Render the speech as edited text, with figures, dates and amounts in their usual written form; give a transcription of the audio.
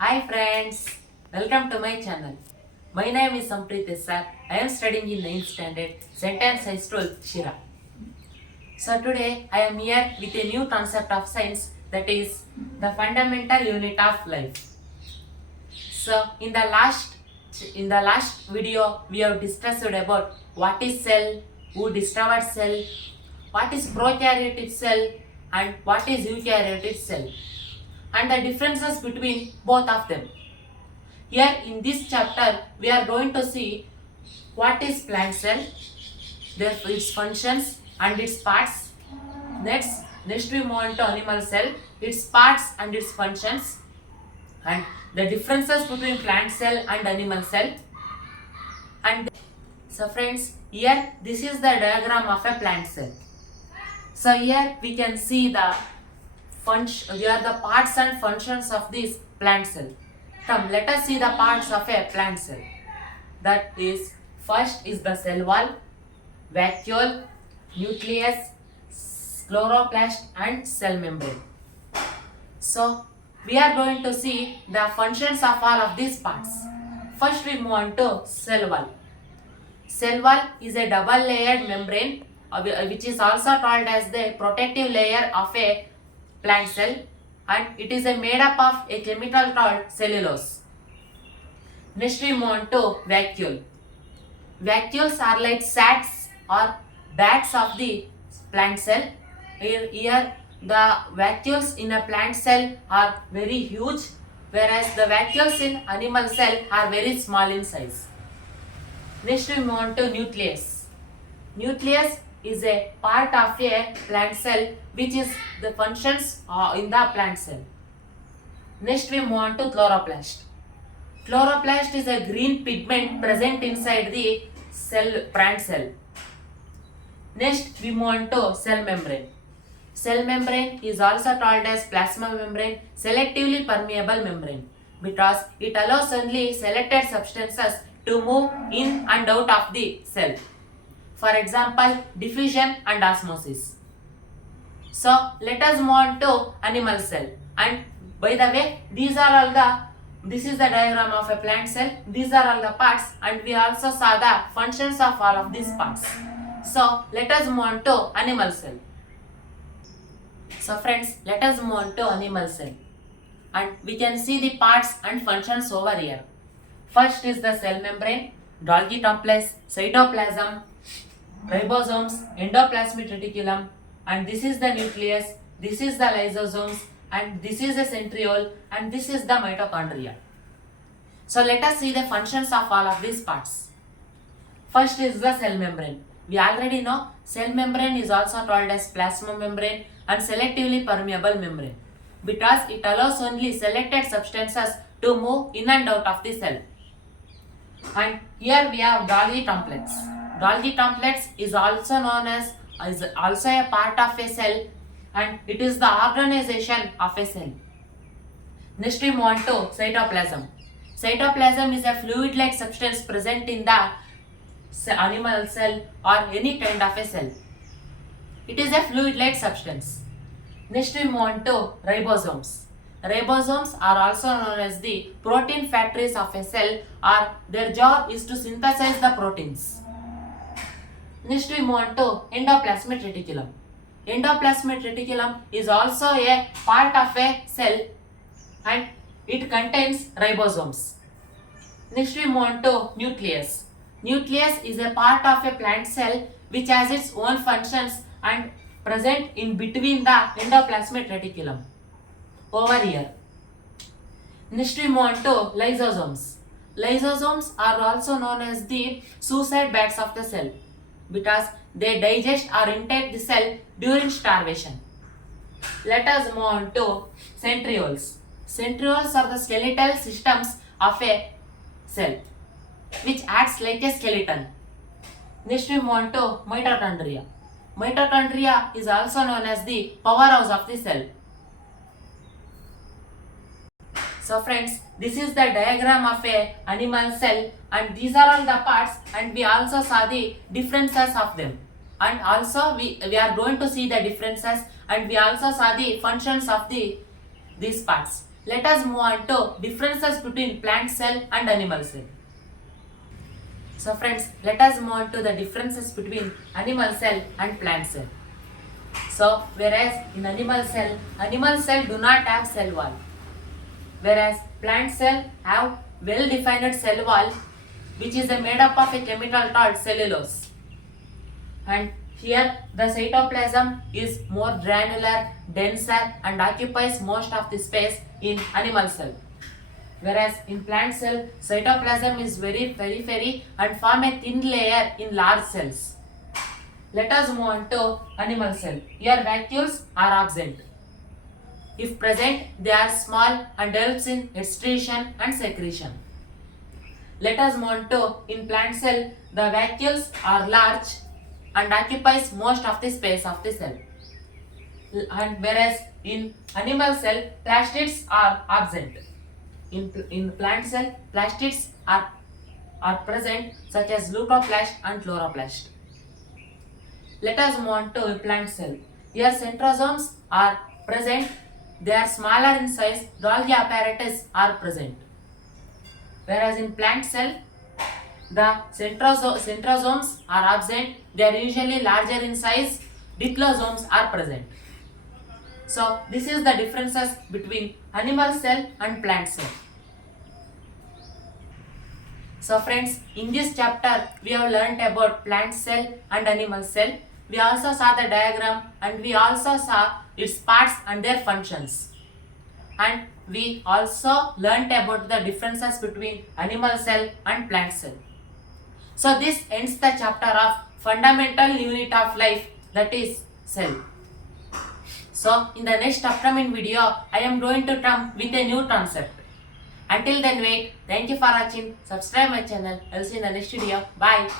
Hi friends, welcome to my channel. My name is Sampreet sir. I am studying in 9th standard, Sentence High School, Shira. So today I am here with a new concept of science, that is the fundamental unit of life. So in the last video we have discussed about what is cell, who discovered cell, what is prokaryotic cell and what is eukaryotic cell, and the differences between both of them. Here in this chapter, we are going to see what is plant cell, its functions and its parts. Next we move on to animal cell, its parts and its functions, and the differences between plant cell and animal cell. And so friends, here this is the diagram of a plant cell. So here we can see the parts and functions of this plant cell. Come, let us see the parts of a plant cell. That is, first is the cell wall, vacuole, nucleus, chloroplast and cell membrane. So, we are going to see the functions of all of these parts. First we move on to cell wall. Cell wall is a double layered membrane which is also called as the protective layer of a plant cell, and it is made up of a chemical called cellulose. Next we move on to vacuole. Vacuoles are like sacs or bags of the plant cell. Here the vacuoles in a plant cell are very huge, whereas the vacuoles in animal cell are very small in size. Next we move on to nucleus. Nucleus is a part of a plant cell which is the functions in the plant cell. Next we move on to chloroplast. Chloroplast is a green pigment present inside the plant cell. Next we move on to cell membrane. Cell membrane is also called as plasma membrane, selectively permeable membrane, because it allows only selected substances to move in and out of the cell. For example, diffusion and osmosis. So let us move on to animal cell. And by the way, this is the diagram of a plant cell. These are all the parts, and we also saw the functions of all of these parts. So let us move on to animal cell. So friends, let us move on to animal cell. And we can see the parts and functions over here. First is the cell membrane, Golgi complex, cytoplasm, ribosomes, endoplasmic reticulum, and this is the nucleus, this is the lysosomes, and this is the centriole, and this is the mitochondria. So let us see the functions of all of these parts. First is the cell membrane. We already know cell membrane is also called as plasma membrane and selectively permeable membrane, because it allows only selected substances to move in and out of the cell. And here we have Golgi complex. Golgi complex is also known as also a part of a cell, and it is the organization of a cell. Next we move on to cytoplasm. Cytoplasm is a fluid-like substance present in the animal cell or any kind of a cell. It is a fluid-like substance. Next we move on to ribosomes. Ribosomes are also known as the protein factories of a cell, or their job is to synthesize the proteins. Next we move on to endoplasmic reticulum. Endoplasmic reticulum is also a part of a cell, and it contains ribosomes. Next we move on to nucleus. Nucleus is a part of a plant cell which has its own functions and present in between the endoplasmic reticulum over here. Next we move on to lysosomes. Lysosomes are also known as the suicide bats of the cell, because they digest or intake the cell during starvation. Let us move on to centrioles. Centrioles are the skeletal systems of a cell which acts like a skeleton. Next we move on to mitochondria. Mitochondria is also known as the powerhouse of the cell. So friends, this is the diagram of a animal cell, and these are all the parts, and we also saw the differences of them. And also we are going to see the differences, and we also saw the functions of these parts. let us move on to differences between plant cell and animal cell. So friends, let us move on to the differences between animal cell and plant cell. So whereas in animal cell do not have cell wall, whereas plant cell have well defined cell wall which is made up of a chemical called cellulose. And here the cytoplasm is more granular, denser and occupies most of the space in animal cell. Whereas in plant cell, cytoplasm is very periphery and form a thin layer in large cells. Let us move on to animal cell. Here vacuoles are absent. If present, they are small and helps in excretion and secretion. Let us move on to in plant cell, the vacuoles are large and occupies most of the space of the cell. And whereas in animal cell, plastids are absent. In plant cell, plastids are present such as leucoplast and chloroplast. Let us move on to plant cell. Here centrosomes are present. They are smaller in size. Golgi apparatus are present. Whereas in plant cell, the centrosomes are absent. They are usually larger in size. Diclosomes are present. So this is the differences between animal cell and plant cell. So friends, in this chapter we have learnt about plant cell and animal cell. We also saw the diagram and we also saw its parts and their functions. And we also learnt about the differences between animal cell and plant cell. So this ends the chapter of fundamental unit of life, that is cell. So in the next upcoming video, I am going to come with a new concept. Until then wait, thank you for watching, subscribe my channel, I'll see you in the next video, bye.